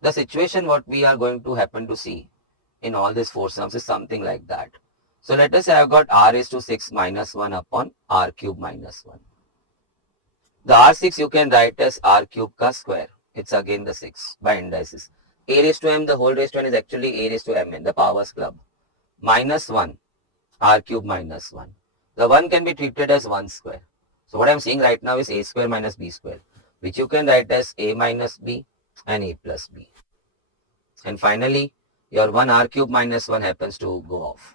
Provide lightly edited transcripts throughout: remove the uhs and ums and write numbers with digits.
the situation what we are going to happen to see in all these four sums is something like that. So let us say I've got r raised to 6 minus 1 upon r cube minus 1. The r6 you can write as r cube ka square. It's again the 6 by indices. A raised to m, the whole raised to n is actually a raised to mn, the powers club. Minus 1, r cube minus 1. The 1 can be treated as 1 square. So what I'm saying right now is a square minus b square, which you can write as a minus b and a plus b. And finally, your 1 r cube minus 1 happens to go off.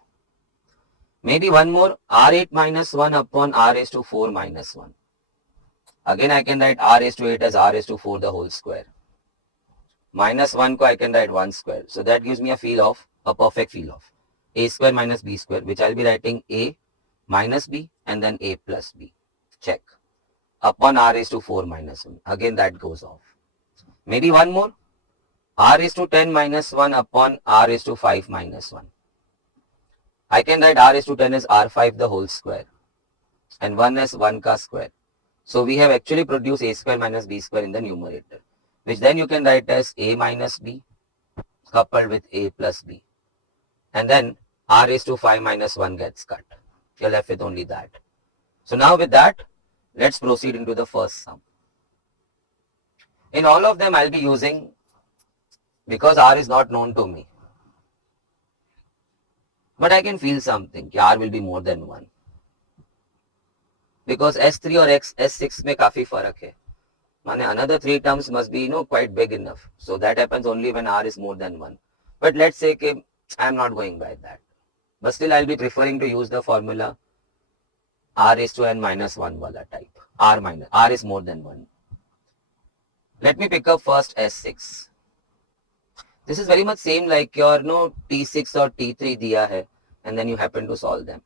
Maybe one more, r8 minus 1 upon r raised to 4 minus 1. Again, I can write r raised to 8 as r raised to 4 the whole square. Minus 1 ko I can write 1 square. So that gives me a perfect field of a square minus b square, which I'll be writing a minus b and then a plus b. Check. Upon r raised to 4 minus 1. Again, that goes off. Maybe one more, r raised to 10 minus 1 upon r raised to 5 minus 1. I can write r raised to 10 as r5 the whole square and 1 as 1 ka square. So we have actually produced a square minus b square in the numerator, which then you can write as a minus b coupled with a plus b. And then r raised to 5 minus 1 gets cut. You're left with only that. So now with that, let's proceed into the first sum. In all of them, I'll be using, because r is not known to me, but I can feel something, r will be more than 1. Because S3 or S6 में काफी फर्क है. माने another 3 terms must be quite big enough. So that happens only when r is more than 1. But let's say कि I am not going by that. But still I'll be preferring to use the formula r raised to n minus 1 wala type. R is more than 1. Let me pick up first S6. This is very much same like your T6 or T3 दिया है, and then you happen to solve them.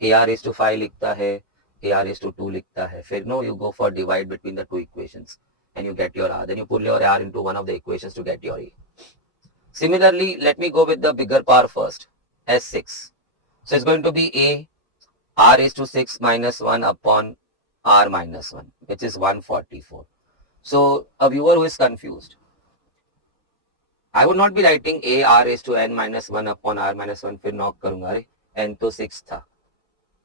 AR raised to 5 लिखता है, AR raised to 2 लिखता है. फिर you go for divide between the two equations and you get your R. Then you pull your R into one of the equations to get your A. Similarly, let me go with the bigger power first, S6. So it's going to be A R raised to 6 minus 1 upon R minus 1, which is 144. So a viewer who is confused, I would not be writing A R raised to n minus 1 upon R minus 1, फिर knock करूंगा, अरे n तो 6 था.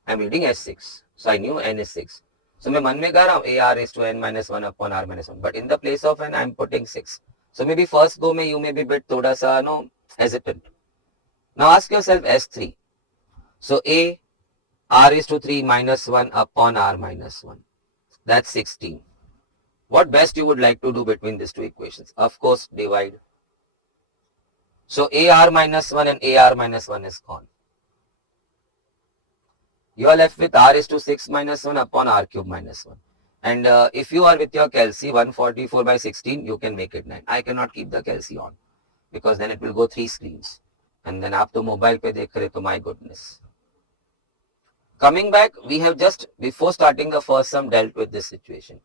I'm reading S6. So I knew n is 6. So मैं मन में कर रहा हूँ a r raised to n minus 1 upon r minus 1. But in the place of n, I'm putting 6. So maybe first go में you may be bit थोड़ा सा hesitant. Now ask yourself S3. So a r raised to 3 minus 1 upon r minus 1. That's 16. What best you would like to do between these two equations? Of course, divide. So a r minus 1 and a r minus 1 is gone. You are left with r raised to 6 minus 1 upon r cube minus 1. And if you are with your calci 144 by 16, you can make it 9. I cannot keep the calci on because then it will go 3 screens. And then आप तो mobile पे देख रहे तो my goodness. Coming back, we have just before starting the first sum dealt with this situation.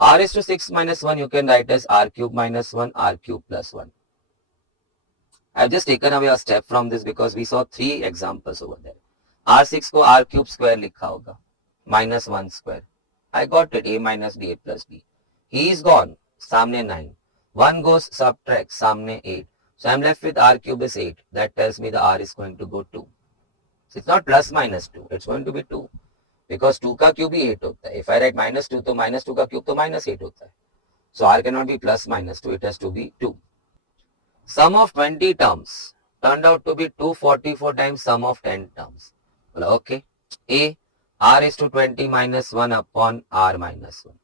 R raised to 6 minus 1 you can write as r cube minus 1, r cube plus 1. I have just taken away a step from this because we saw 3 examples over there. R6 को r cube square लिखा होगा, minus 1 square. I got it, a minus b, a plus b. He is gone, सामने 9. 1 goes subtract, सामने 8. So I am left with r cube is 8. That tells me the r is going to go 2. So it's not plus minus 2, it's going to be 2. Because 2 का cube ही 8 होता है. If I write minus 2, तो minus 2 का cube तो minus 8 होता है. So r cannot be plus minus 2, it has to be 2. Sum of 20 terms turned out to be 244 times sum of 10 terms. Okay, a r raised to 20 minus 1 upon r minus 1.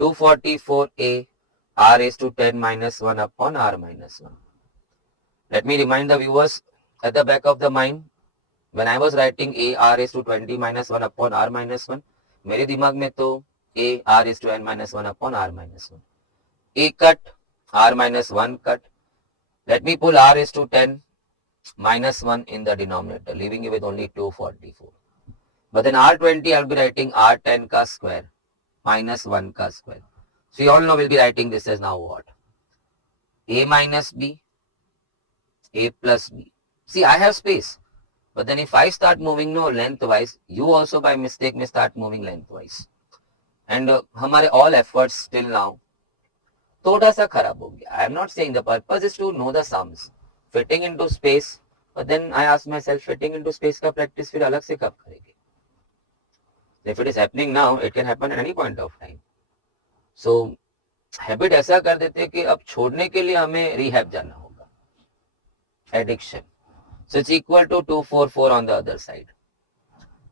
244a r raised to 10 minus 1 upon r minus 1. Let me remind the viewers at the back of the mind, when I was writing a r raised to 20 minus 1 upon r minus 1, मेरे दिमाग में तो a r raised to n minus 1 upon r minus 1. A cut, r minus 1 cut. Let me pull r raised to 10 minus 1 in the denominator, leaving you with only 244. But then r20, I'll be writing r10 ka square minus 1 ka square. So you all know we'll be writing this as now what? A minus b, a plus b. See, I have space. But then if I start moving lengthwise, you also by mistake may start moving lengthwise. And हमारे all efforts till now थोड़ा सा खराब हो गया. I am not saying the purpose is to know the sums fitting into space, but then I ask myself fitting into space का practice फिर अलग से कब करेंगे? If it is happening now, it can happen at any point of time. So habit ऐसा कर देते कि अब छोड़ने के लिए हमें रिहैब जाना होगा. Addiction. So it's equal to 244 on the other side.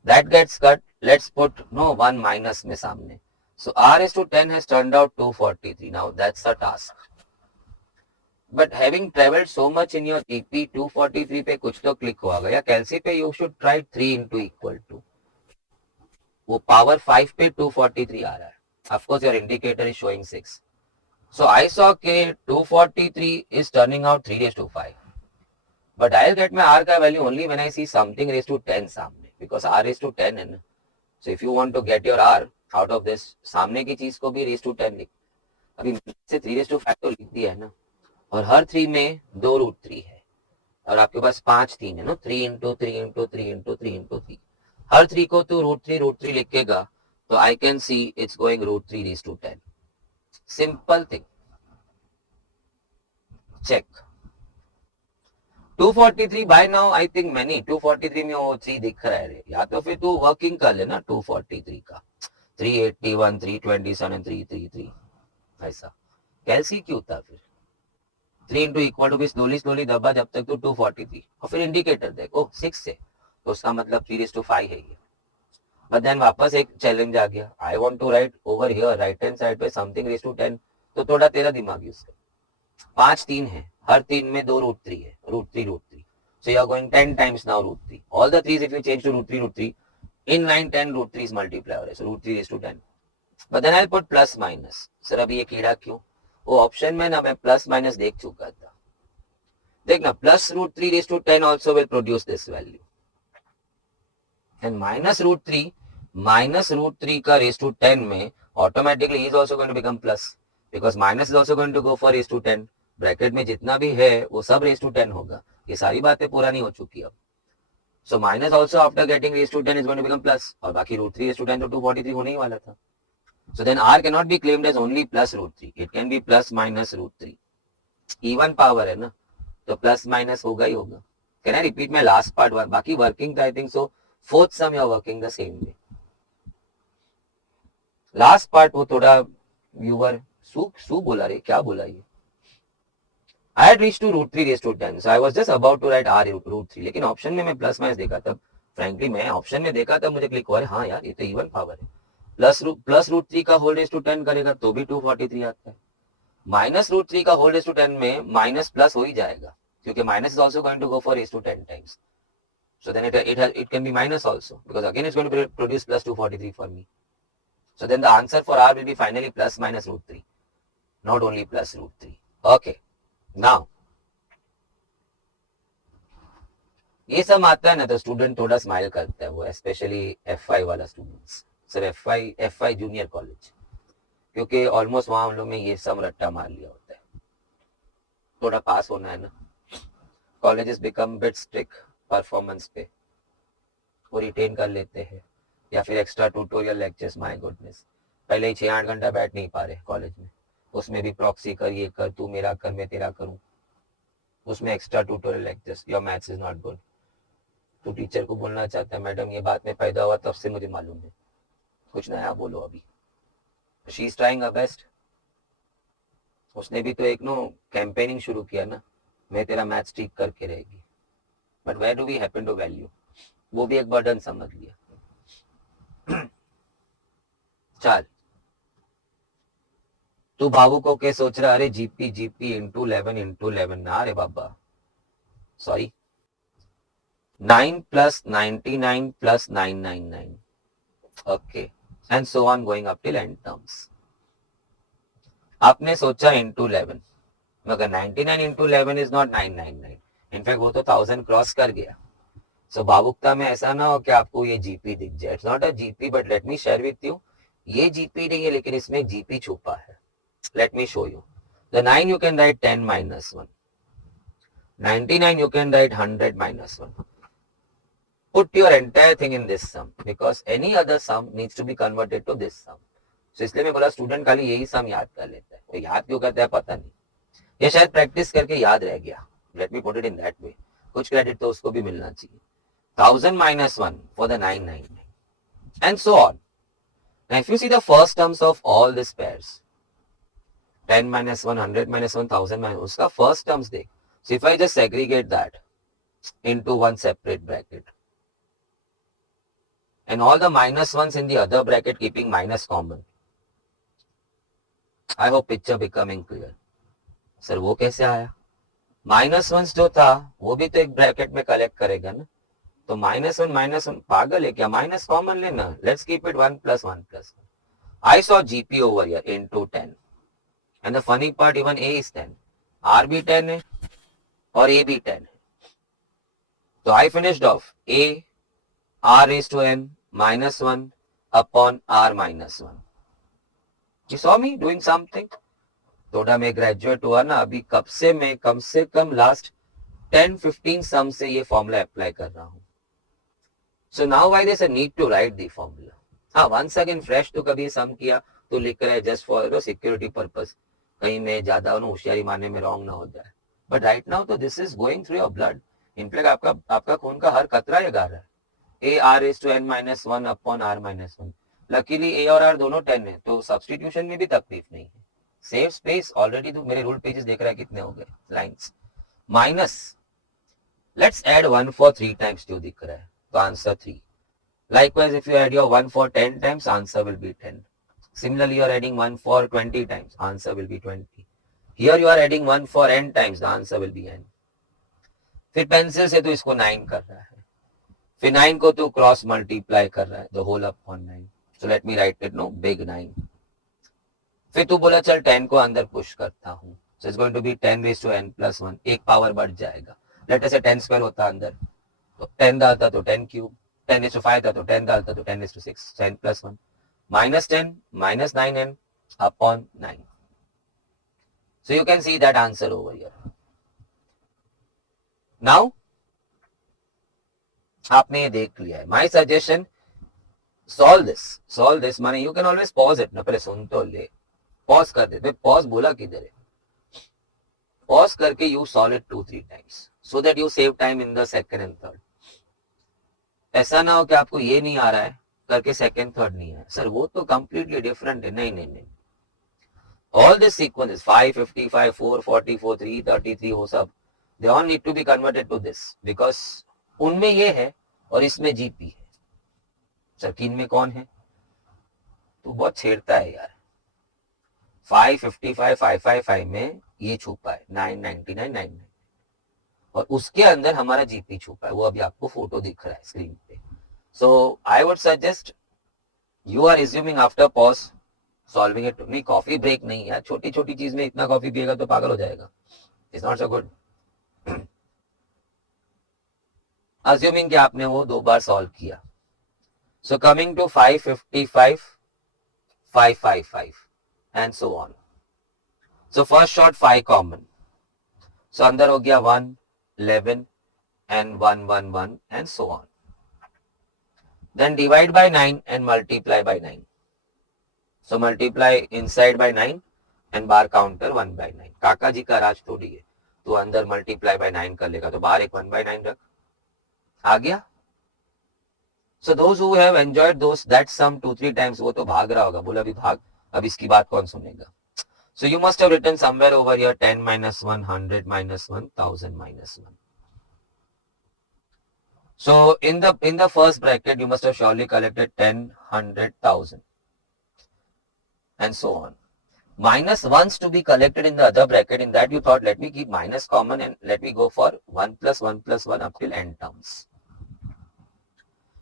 That gets cut. Let's put no 1 minus में सामने. So r is to 10 has turned out 243. Now that's a task. But having traveled so much in your EP 243 पे कुछ तो click हुआ गया. कैलसी पे you should try 3 into equal to. वो power 5 पे 243 आ रहा है. Of course your indicator is showing 6. So I saw कि 243 is turning out 3 raised to 5. But I'll get my r का value only when I see something raised to 10 सामने, because r raised to 10 है ना. So if you want to get your r out of this, सामने की चीज को भी raised to 10 लिख. अभी से 3 raised to 5 तो लिख दिया है ना, और हर 3 में 2 रूट 3 है, और आपके पास 5 3 है ना, 3 into 3 into 3 into 3 into 3. हर 3 को तो रूट 3 लिखेगा, तो I can see it's going root 3 raised to 10. Simple thing. Check. 243 by now I think many 243 में वो 3 दिख रहा है, या तो फिर तू वर्किंग कर लेना 243 का 381 327 and 333 ऐसा. कैलसी क्यों था फिर 3 into equal to भी स्लोली दबा जब तक तू 243, और फिर इंडिकेटर देखो 6 से, तो उसका मतलब 3 raised to 5 है ये. बट देन वापस एक चैलेंज आ गया. I want to write over here right hand side पे समथिंग raised to 10, तो थोड़ा तेरा दिमाग यूज कर. 5 3 है, हर 3 में 2 रूट 3 है, root 3. So you are going 10 times now root 3. All the 3's if you change to root 3, in line 10 root 3's multiplier. So root 3 raised to 10. But then I'll put plus minus. Sir अभी ये कीड़ा क्यों? वो option में ना मैं plus minus देख चुका था. देखना plus root 3 raised to 10 also will produce this value. And minus root 3 का raised to 10 में automatically is also going to become plus. Because minus is also going to go for raised to 10. Bracket में जितना भी है वो सब raised to 10 होगा. ये सारी बातें पुरानी हो चुकी अब. So minus also after getting raised to 10 is going to become plus. और बाकी root 3 raised to 10 तो 243 होने ही वाला था. So then r cannot be claimed as only plus root 3. It can be plus minus root 3. Even power है ना, तो plus minus होगा ही होगा. Can I repeat my last part? बाकी working था I think so. Fourth sum you are working the same way. Last part वो थोड़ा viewer सू बोला रे, क्या बोला ये? I had reached to root 3 raised to 10. So I was just about to write r root 3. लेकिन option में मैं प्लस माइनस देखा तब, फ्रैंकली मैं ऑप्शन में देखा तब मुझे क्लिक हुआ, हाँ यार ये तो इवन पावर है. प्लस रूट 3 का होल रेज टू 10 करेगा तो भी 243 आता है. माइनस रूट 3 का होल रेज टू 10 में माइनस प्लस हो ही जाएगा, क्योंकि minus is also going to go for raise to 10 times. So then it can be minus also, because again it's going to produce plus 243 for me. So then the answer for r will be finally plus minus root 3, not only plus root 3. Okay. Now, ये सब आता है ना तो student थोड़ा smile करता है, वो स्पेशली F5 वाला students. Sir F5 junior college, क्योंकि ऑलमोस्ट वहां हम लोग ने ये सब रट्टा मार लिया होता है. थोड़ा पास होना है ना. Colleges become bit strict performance पे, वो रिटेन कर लेते हैं, या फिर extra tutorial lectures. My goodness, पहले ही 6-8 घंटा बैठ नहीं पा रहे कॉलेज में, उसमें भी प्रॉक्सी कर, ये कर, तू मेरा कर मैं तेरा करूं, उसमें extra tutorial lectures. Your maths is not good. तो टीचर को बोलना चाहता है, मैडम ये बात में पैदा हुआ तब से मुझे मालूम है, कुछ नया बोलो अभी. She is trying her best. उसने भी तो एक कैंपेनिंग शुरू किया ना, मैं तेरा मैथ्स ठीक करके रहेगी. But where do we happen to value, वो भी एक बर्डन समझ लिया. चल तू बाबू को क्या सोच रहा, अरे जीपी इंटू 11 ना रे बाबा, sorry 9 plus 99 plus 999. Okay, and so on going up till n terms. आपने सोचा इंटू 11, मगर 99 इंटू 11 इज नॉट 999. इनफैक्ट वो तो 1000 क्रॉस कर गया. सो भावुकता में ऐसा ना हो कि आपको ये जीपी दिख जाए. It's not a GP, but let me share with you. ये जीपी नहीं है, लेकिन इसमें जीपी छुपा है. Let me show you. The 9 you can write 10 minus 1. 99 you can write 100 minus 1. Put your entire thing in this sum, because any other sum needs to be converted to this sum. So इसलिए मैं बोला student खाली यही सम याद कर लेता है, वो याद क्यों करता है पता नहीं, ये शायद प्रैक्टिस करके याद रह गया, let me put it in that way, कुछ क्रेडिट तो उसको भी मिलना चाहिए. 1000 minus 1 for the 999 and so on. Now if you see the first terms of all these pairs, 10 minus 1, 100 minus 1, 1000 minus, उसका first terms देख. So if I just segregate that into one separate bracket and all the minus ones in the other bracket keeping minus common, I hope picture becoming clear. Sir वो कैसे आया? Minus one जो था वो भी तो एक ब्रैकेट में कलेक्ट करेगा ना, तो माइनस वन पागल है क्या, माइनस कॉमन लेना, let's keep it 1 plus 1 plus 1. I saw GP over here into 10 and the funny part even A is 10, R भी 10 है और A भी 10 है. तो I finished off A R raised to n minus 1 upon R minus 1. You saw me doing something? थोड़ा मैं graduate हुआ ना अभी, कब से मैं कम से कम लास्ट 10-15 सम से ये फॉर्मूला अप्लाई कर रहा हूँ. So now why there is a need to write the formula. हाँ वंस अगेन फ्रेश तो कभी सम किया तो लिख रहे जस्ट फॉर सिक्योरिटी पर्पस, कहीं मैं ज्यादा होशियारी मारने में रॉन्ग ना हो जाए. बट राइट नाउ तो this is going through your blood. In fact आपका खून का हर कतरा ये गा रहा है. A R is to N minus one upon R minus one. Luckily A और आर दोनों 10 है तो सब्सटीट्यूशन में भी तकलीफ नहीं है. Save space already. तो मेरे रूल पेजेस देख रहा है कितने हो गए lines. Minus let's add 1 for 3 times जो दिख रहा है तो answer 3. Likewise if you add your 1 for 10 times answer will be 10. Similarly you are adding 1 for 20 times answer will be 20. Here you are adding 1 for n times the answer will be n. फिर pencil से तो इसको 9 कर रहा है, फिर 9 को तो क्रॉस मल्टीप्लाई कर रहा है the whole upon 9. So let me write it no big 9. फिर तू बोला चल 10 को अंदर पुश करता हूँ. So it's going to be 10 raised to n plus 1. एक पावर बढ़ जाएगा. लेट अस से 10 स्क्वायर होता अंदर तो 10 डालता तो 10 क्यूब, 10 raised to 5 था तो 10 डालता तो 10 raised to 6, 10 plus 1 minus 10 minus 9n upon 9. So you can see that answer over here. Now आपने ये देख लिया है. My suggestion, solve this माने you can always pause it ना, पहले सुन तो ले, पॉज कर दे. पॉज बोला किधर है, पॉज करके you solve it 2-3 times so that you save time in the second and third. ऐसा ना हो कि आपको ये नहीं आ रहा है करके सेकंड थर्ड नहीं है, सर वो तो कंप्लीटली डिफरेंट है. नहीं. ऑल दिस सीक्वेंसेस 555 444 333 हो सब, they all need to be converted to this because उनमें ये है और इसमें जीपी है. सर तीन में कौन है? तो बहुत छेड़ता है यार. 555 555 में ये छुपा है 999 999 और उसके अंदर हमारा जीपी छुपा है, वो अभी आपको फोटो दिख रहा है स्क्रीन पे. So I would suggest you are resuming after pause solving it. नहीं कॉफी ब्रेक नहीं यार, छोटी छोटी चीज में इतना कॉफी पिएगा तो पागल हो जाएगा. It's not so good. Assuming कि आपने वो 2 बार सॉल्व किया. So coming to 555 555 and so on. So first shot 5 common. So अंदर हो गया 1 11 and 1 1 1 and so on. Then divide by 9 and multiply by 9. So multiply inside by 9 and बाहर counter 1 by 9. काका जी का राज थोड़ी है, तो अंदर multiply by 9 कर लेगा तो बाहर एक 1 by 9 रख. आ गया. So those who have enjoyed those that sum 2-3 times वो तो भाग रहा होगा, बोला अभी भाग, अब इसकी बात कौन सुनेगा. So you must have written somewhere over here 10 minus 1, 100 minus 1, 1000 minus 1. So in the first bracket you must have surely collected 10, 100, 1000 and so on. Minus ones to be collected in the other bracket, in that you thought let me keep minus common and let me go for 1 plus 1 plus 1 up till n terms.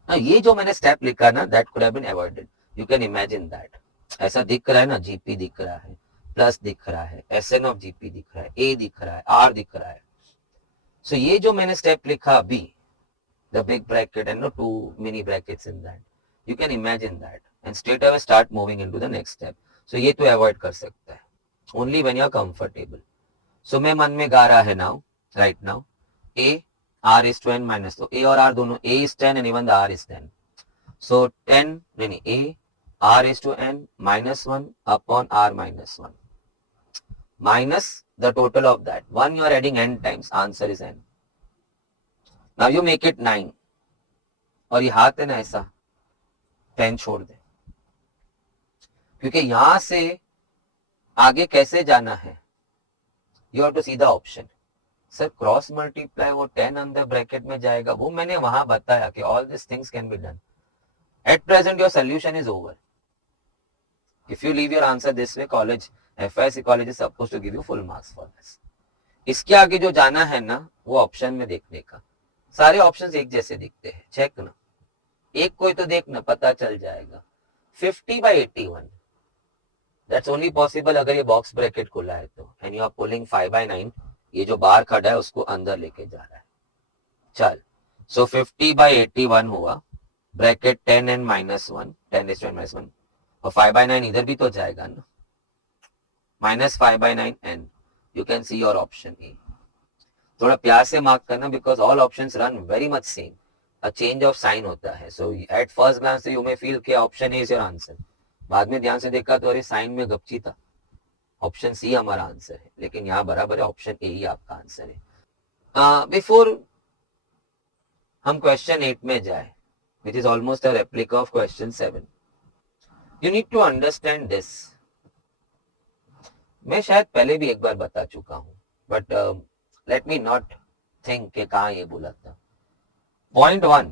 Now ये जो मैंने step लिखा ना, that could have been avoided. You can imagine that. ऐसा दिख रहा है ना, GP दिख रहा है, प्लस दिख रहा है, SN ऑफ GP दिख रहा है, A दिख रहा है, R दिख रहा है. So ये जो मैंने step लिखा अभी, the big bracket and no 2 mini brackets in that, you can imagine that and straight away start moving into the next step. So ये तो avoid कर सकता है, only when you are comfortable. So मैं मन में गा रहा है now, right now, A R is to n minus, तो A और R दोनों, A is 10 and even the R is 10. So 10 नहीं A r raised to n minus 1 upon r minus 1 minus the total of that. 1 you are adding n times, answer is n. Now you make it 9. और ये हाथ है ना ऐसा, pen छोड़ दे, क्योंकि यहां से आगे कैसे जाना है, you have to see the option. Sir cross multiply वो 10 अंदर ब्रैकेट में जाएगा, वो मैंने वहां बताया कि all this things can be done. At present your solution is over. If you leave your answer this way, college FIC college is supposed to give you full marks for this. इसके आगे जो जाना है ना, वो option में देखने का. सारे ऑप्शंस एक जैसे दिखते हैं, चेक ना, एक कोई तो देखना, पता चल जाएगा. 50/81 दैट्स ओनली पॉसिबल अगर ये बॉक्स ब्रैकेट खुला है तो, एंड यू आर पुलिंग 5/9, ये जो बाहर खड़ा है उसको अंदर लेके जा रहा है. चल, सो 50/81 हुआ, bracket 10 and -1, 10 raised to n -1, और 5/9 इधर भी तो जाएगा ना, minus 5/9 n. You can see your option A. थोड़ा प्यार से मार्क करना, because all options run very much same. A change of sign होता है. So at first glance you may feel कि option A is your answer. बाद में ध्यान से देखा तो अरे साइन में गपची था, ऑप्शन सी हमारा आंसर है, लेकिन यहाँ बराबर है, ऑप्शन ए ही आपका आंसर है. बिफोर हम क्वेश्चन 8 में जाए, which is almost a replica of question 7, you need to understand this. मैं शायद पहले भी एक बार बता चुका हूं, but let me not think के कहा ये बोला था. 0.1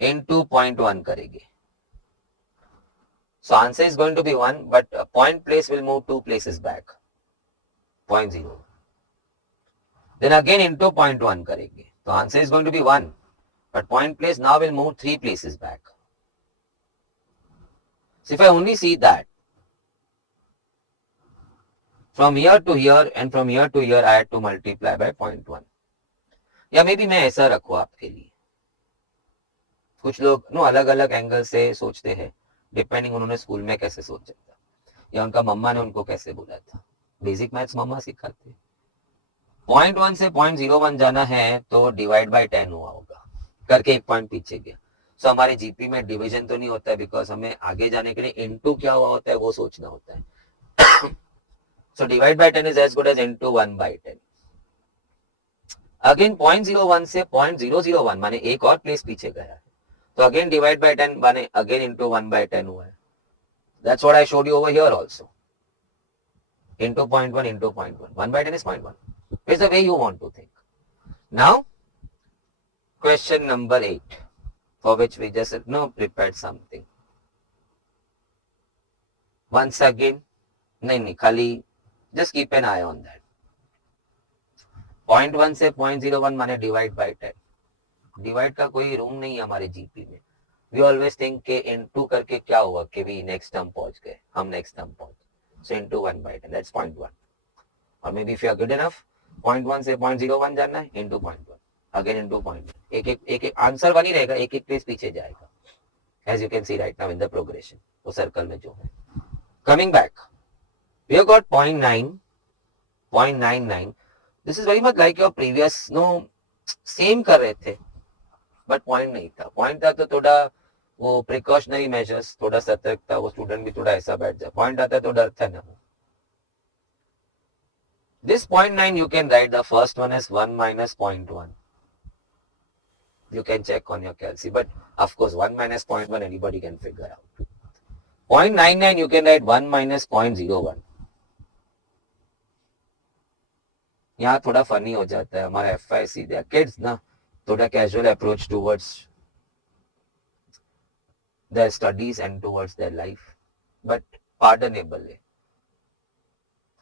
into 0.1 करेंगे, so answer is going to be 1, but point place will move 2 places back, 0.0. then again into 0.1 करेंगे, तो answer is going to be 1, but point place now will move 3 places back. So if I only see that from here to here and from here to here I had to multiply by 0.1, या may be मैं ऐसा रखूं आपके लिए. कुछ लोग no अलग अलग एंगल से सोचते हैं, डिपेंडिंग उन्होंने स्कूल में कैसे सोचा था, या उनका मम्मा ने उनको कैसे बोला था. बेसिक मैथ्स मम्मा सिखाते. 0.1 से 0.01 जाना है तो डिवाइड बाय 10 हुआ होगा, करके एक पॉइंट पीछे गया. सो हमारे जीपी में डिवीजन तो नहीं होता है, बिकॉज हमें आगे जाने के लिए इनटू क्या हुआ होता है वो सोचना होता है. So divide by 10 is as good as into 1/10. Again 0.01 से 0.001 माने एक और प्लेस पीछे गया है, तो again divide by 10 माने again into 1/10 हुआ है. That's what I showed you over here also. Into 0.1 into 0.1. 1/10 is 0.1. It's the way you want to think. Now, question number 8, for which we just prepared something. Once again, नहीं खाली just keep an eye on that. 0.1 से 0.01 माने divide by 10. Divide का कोई room नहीं है हमारे GP में. वी ऑलवेज थिंक के इनटू करके क्या हुआ कि भी नेक्स्ट टर्म पहुंच गए, हम नेक्स्ट टर्म पहुंच, सो इनटू 1/10 दैट्स 0.1. और maybe if you are good enough 0.1 से 0.01 जानना है, इनटू 0.1 अगेन इनटू 0.1. एक आंसर बनी रहेगा, एक प्लेस पीछे जाएगा, as you can see right now in the progression, वो सर्कल में जो है. Coming back, we have got 0.9, 0.99. This is very much like your previous, same कर रहे थे, but point नहीं था. Point था तो थोड़ा वो precautionary measures, थोड़ा सतर्क था, वो स्टूडेंट भी थोड़ा ऐसा बैठ जाए. Point आता है तो डरता है ना. This 0.9 you can write, the first one as 1 minus 0.1. You can check on your calci, but of course 1 minus 0.1 anybody can figure out. 0.99 you can write 1 minus 0.01. यहाँ थोड़ा फनी हो जाता है हमारा FIC, दे किड्स ना, थोड़ा casual approach towards their studies and towards their life, but pardonable है.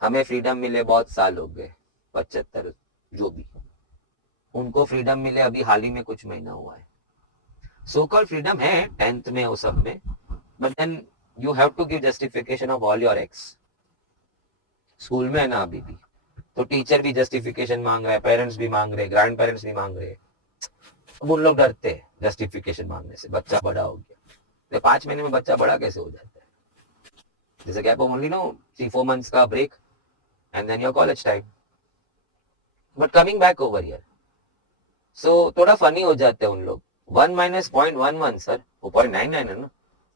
हमें फ्रीडम मिले बहुत साल हो गए, 75 जो भी, उनको फ्रीडम मिले अभी हाल ही में कुछ महीना हुआ है. सो कॉल्ड फ्रीडम है 10th में वो सब में, but then you have to give justification of all your acts. School में है ना अभी भी, तो टीचर भी जस्टिफिकेशन मांग रहा है, पेरेंट्स भी मांग रहे, ग्रैंड पेरेंट्स भी मांग रहे. अब उन लोग डरते हैं जस्टिफिकेशन मांगने से, बच्चा बड़ा हो गया. तो 5 महीने में बच्चा बड़ा कैसे हो जाता है? जैसे गैप ऑफ ओनली 3-4 months का break and then your college time. But coming back over here, so थोड़ा फनी हो जाते हैं उन लोग. 1 minus 0.11 सर, वो 0.99 है ना,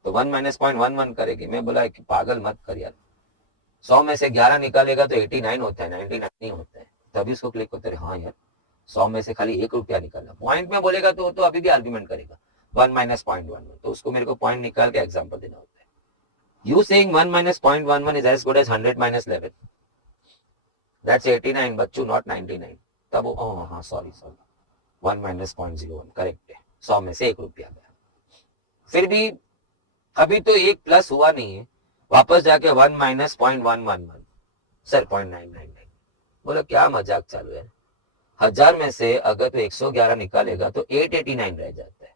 तो 1 माइनस 0.11 करेगी। मैं बोला कि पागल मत कर यार, 100 में से 11 निकालेगा तो 89 होता है, 99 नहीं होता है। तभी उसको क्लिक होता है, हाँ यार 100 में से खाली 1 रुपया निकालना। पॉइंट में बोलेगा तो अभी भी आर्ग्यूमेंट करेगा 1 माइनस 0.11, तो उसको मेरे को पॉइंट निकाल के एग्जाम्पल देना होता है। You saying 1 minus 0.11 is as good as 100 minus 11, that's 89 बच्चू, नॉट 99। तब हाँ सॉरी 1 माइनस 0.01 करेक्ट है, 100 में से 1 रुपया गया। फिर भी अभी तो 1 प्लस हुआ नहीं है, वापस जाके 1 माइनस 0.111 सर 0.999। बोलो क्या मजाक चालू है, 1000 में से अगर तो 111 निकालेगा तो 889 रह जाता है,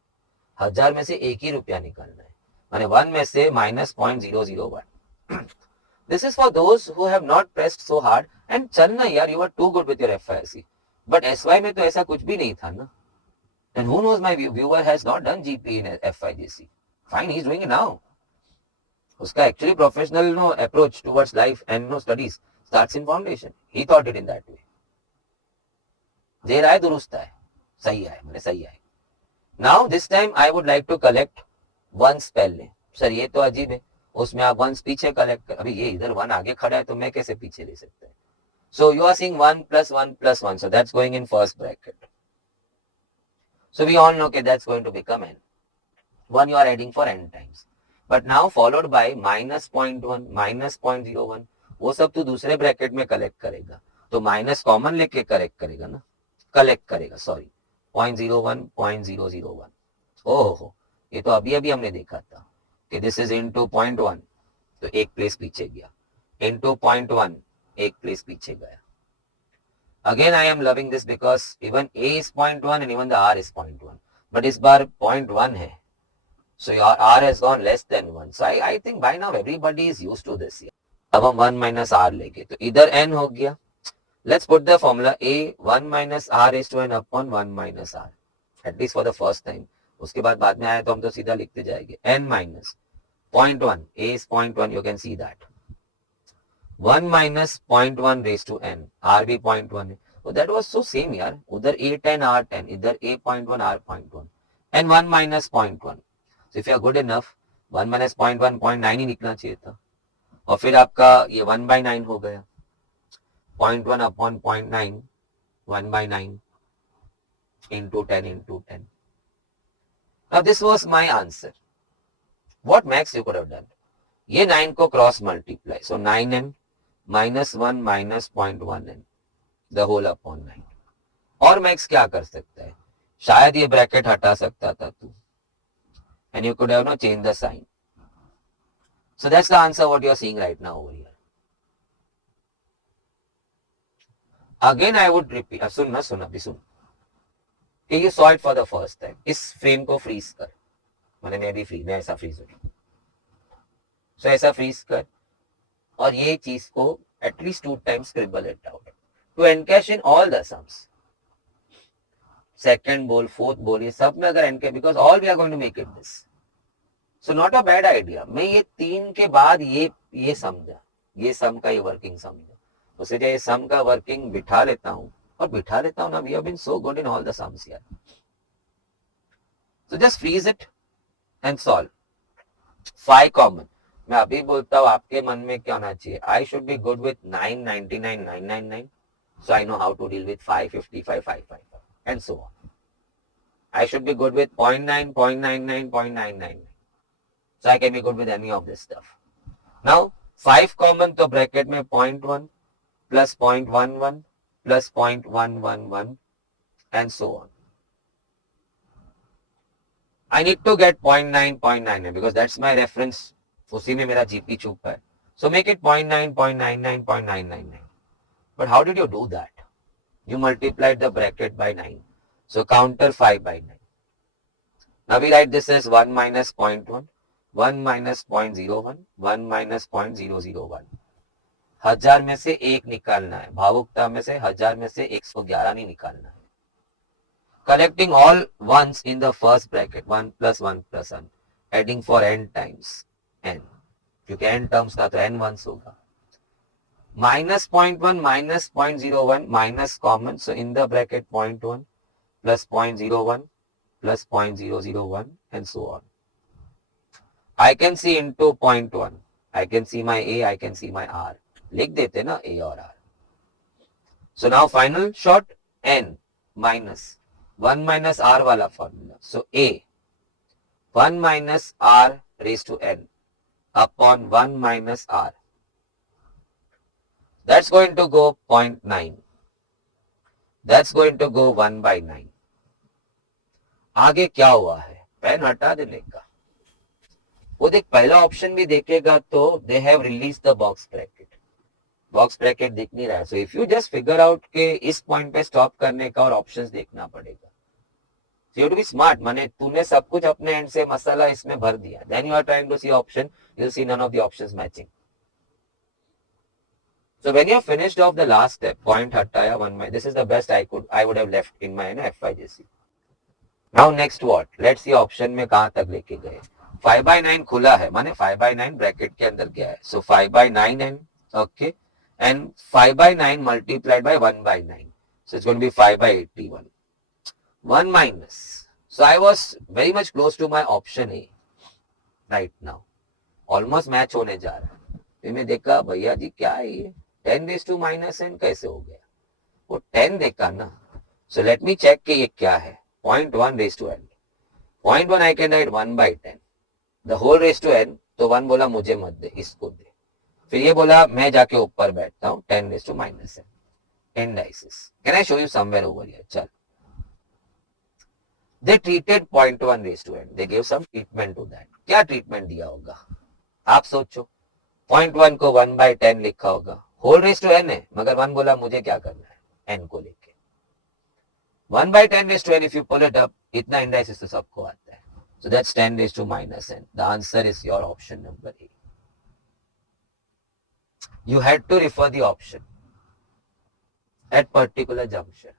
1000 में से 1 ही रुपया निकालना है, माने 1 में से minus 0.001। This is for those who have not pressed so hard and चलना यार, you are too good with your FIC. But SY में तो ऐसा कुछ भी नहीं था ना। And who knows my viewer has not done GP in FIGC, fine he is doing it now. उसका actually professional no approach towards life and no studies starts in foundation, he thought it in that way. दे रहा है दुरुस्त है, सही है, मैंने सही है। Now this time I would like to collect once पहले। सर ये तो अजीब है, उसमें आप वंस पीछे कलेक्ट कर, अभी ये इधर 1 आगे खड़ा है तो मैं कैसे पीछे ले सकता है। So you are seeing 1 plus 1 plus 1, so that's going in first bracket. So we all know that that's going to become n. 1 you are adding for n times. But now followed by minus 0.1, minus 0.01, वो सब तो दूसरे bracket में collect करेगा, तो minus common लेके collect करेगा ना, कलेक्ट करेगा सॉरी 0.01, 0.001। ओहो, ये तो अभी अभी हमने देखा था कि दिस इज इनटू 0.1, तो एक प्लेस पीछे गया, इनटू 0.1 एक प्लेस पीछे गया। Again I am loving this because even a is 0.1 and even the r is 0.1, but इस बार 0.1 है, so your r has gone less than 1. So I think by now everybody is used to this here. अब हम 1 minus r लेंगे तो इधर n हो गया। Let's put the formula a 1 minus r is to n upon 1 minus r, at least for the first time. उसके बाद में आया तो हम तो सीधा लिखते जाएंगे n minus 0.1, a is 0.1, you can see that 1 minus 0.1 raised to n, r भी 0.1 है, so that was so same यार, उधर a 10 r 10, इधर a 0.1 r 0.1 and 1 minus 0.1. So if you are good enough 1 minus 0.1 0.9 ही निकलना चाहिए था, और फिर आपका ये 1 by 9 हो गया, 0.1 upon 0.9, 1 by 9 into 10 into 10. Now this was my answer. What max you could have done? ये 9 को cross multiply, so 9n minus 1 minus 0.1n the whole upon 9. और मैक्स क्या कर सकता है, शायद ये ब्रैकेट हटा सकता था तू, and you could have no change the sign. So that's the answer what you are seeing right now over here. Again I would repeat, सुन अभी सुन, कि you saw it for the first time. इस frame को freeze कर, मैंने मैं भी free, मैं ऐसा फ्रीज हो गया, so ऐसा फ्रीज कर, और ये चीज को at least 2 times scribble it out to encash in all the sums. Second बोल, fourth बोल, ये सब में अगर N K, because all we are going to make it this. So not a bad idea. मैं ये 3 के बाद ये समझा, ये सम का ये वर्किंग समझा, उससे ये सम का वर्किंग बिठा लेता हूँ, और बिठा लेता हूँ ना, we have been so good in all the sums here. So just freeze it and solve. 5 common. मैं अभी बोलता हूँ, आपके मन में क्या होना चाहिए, I should be good with 999, 999. So I know how to deal with 555, 555 and so on. I should be good with 0.9, 0.99, 0.999. So I can be good with any of this stuff. Now 5 common, तो bracket में 0.1 plus 0.11 plus 0.111 and so on. I need to get 0.9, 0.99 because that's my reference. उसी में मेरा GP छुपा है. So make it 0.9, 0.99, 0.999. But how did you do that? You multiplied the bracket by 9. So counter 5 by 9. Now we write this as 1 minus 0.1, 1 minus 0.01, 1 minus 0.001. 1000 में से 1 निकालना है, भावुकता में से 1000 में से 111 नहीं निकालना है. Collecting all ones in the first bracket, 1 plus 1 plus 1, adding for n times n, क्योंकि n terms था तो n ones होगा. Minus 0.1 minus 0.01 minus common, so in the bracket 0.1 plus 0.01 plus 0.001 and so on. I can see into 0.1. I can see my A, I can see my R. लिख देते ना A और R. So now final shot N minus 1 minus R वाला formula. So A 1 minus R raised to N upon 1 minus R. That's going to go 0.9. That's going to go 1 by 9. आगे क्या हुआ है? Pen हटा देने का. वो देख पहला ऑप्शन भी देखेगा तो they have release the box bracket दिख नहीं रहा है. So if you just figure out के इस पॉइंट पे स्टॉप करने का और ऑप्शंस देखना पड़ेगा. So you have to be smart. माने तूने सब कुछ अपने एंड से मसाला इसमें भर दिया. Then you are trying to see option, you'll see none of the options matching. So when you have finished off the last step, point हटाया 1 by, this is the best I would have left in my FYJC. Now next what? Let's see option में कहाँ तक लेके गए. 5 by 9 खुला है, माने 5 by 9 bracket के अंदर गया है. So 5 by 9n, okay, and 5 by 9 multiplied by 1 by 9. So it's going to be 5 by 81. 1 minus. So I was very much close to my option A right now. Almost match होने जा रहा है. फिर मैं देखा भैया जी क्या है ये 10 raised to minus n कैसे हो गया. वो 10 देखा ना. So let me check कि ये क्या है. 0.1 raised to n. 0.1 I can write 1 by 10. The whole raised to n. तो 1 बोला मुझे मत दे, इसको दे. फिर ये बोला मैं जाके ऊपर बैठता हूँ 10 raised to minus n. Indices. Can I show you somewhere over here? चल. They treated 0.1 raised to n. They gave some treatment to that. क्या treatment दिया होगा? आप सोचो. 0.1 को 1 by 10 लिखा होगा. Whole raised to n है, मगर 1 बोला मुझे क्या करना है? n को लेके. 1 by 10 raised to n, if you pull it up, इतना indices तो सबको आता है. So that's 10 raised to minus n. The answer is your option number A. You had to refer the option at particular juncture.